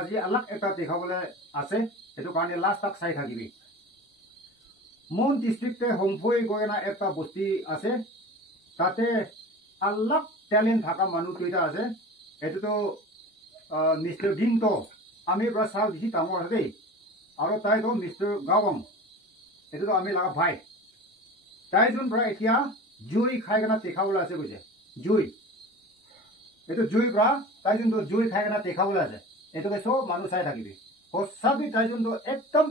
আজি আলাক এটা দেখাবলৈ আছে সেইটো কাৰণে লাষ্ট তাক চাই থাকিবি মন ডিষ্ট্ৰিক্টে হোমফৈ গয়না এটা বস্তি আছে তাতে আলাক ট্যালেন্ট থাকা মানুহ কেইটা আছে এটোতো মিস্টার ডিংটো আমি পৰা চাল দিছি ডাঙৰ আছে দেই আৰু তাইতো মিস্টাৰ গাৱং এটোতো আমি লাগা ভাই তাই যোন পৰা এতিয়া জুই খাই কেনে দেখাবলৈ আছে কৈছে জুই এটো জুই পৰা তাই যোনটো জুই খাই কেনে দেখাবলৈ আছে এটোকে চব মানুহ চাই থাকিবি সঁচাকৈ তাই যোনটো একদম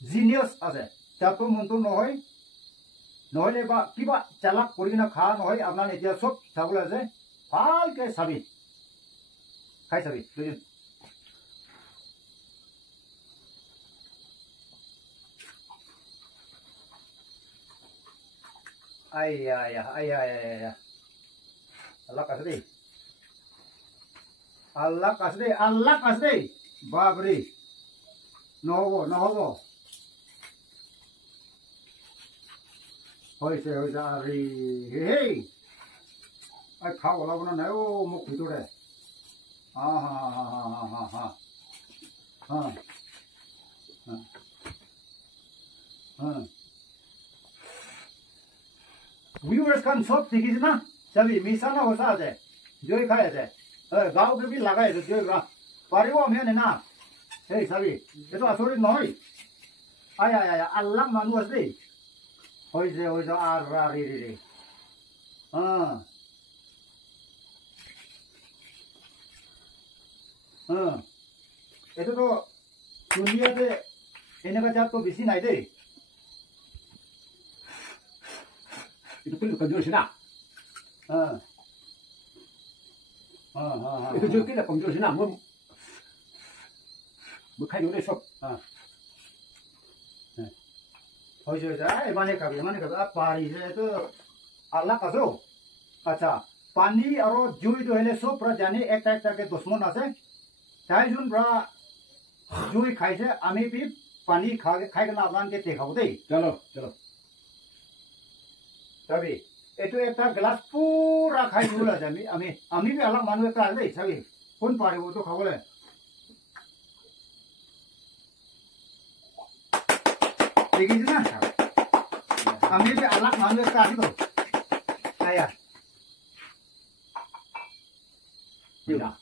জিনিয়াছ আছে তাতো মনটো নহয় নহলে বা কিবা চালাক কৰি কিনে খা নহয় আপোনাৰ এতিয়া চব চাবলৈ আছে ভালকে চাবি খাই চাবি আয়া আল্লাহ কাছে দেই আল্লাহ কাছে দেই বাপরে নহব হৈছে আরে হে খাও ওলাব না নাই ও মোক ভিতরে ভিউয়ার্স খান সব দেখিস না চাবি মিশানো হসা আছে জয় খাই আছে গাঁওকে বি লাগাই আছে জয় পাৰিব আমি না এই চাবি এইটো আচৰিত নহয় আয়া আল্লাহ মানুহ আছে দেই হৈছে আৰ ৰে এইটো তো দুনিয়াতে এনেকুৱা জাত তো বেছি নাই দেই itu pun bukan jual sini. Itu jual kita pun jual sini. Bukan jual shop. Oh jadi, mana kabi, apa hari itu Allah kasih. Acha, pani aro jui itu hele shop rajani ekta ke dosmon ase. Saya jun pra jui khai se, ami pi pani khai ke naban ke tekha hote. Chalo. Tapi itu ekta gelas pura khai dulu aja ami भी अलग मानु ekta ada सभी कौन पारे वो तो खाओ ले देखिए ना ami भी अलग मानु ekta आदि तो आया Iya.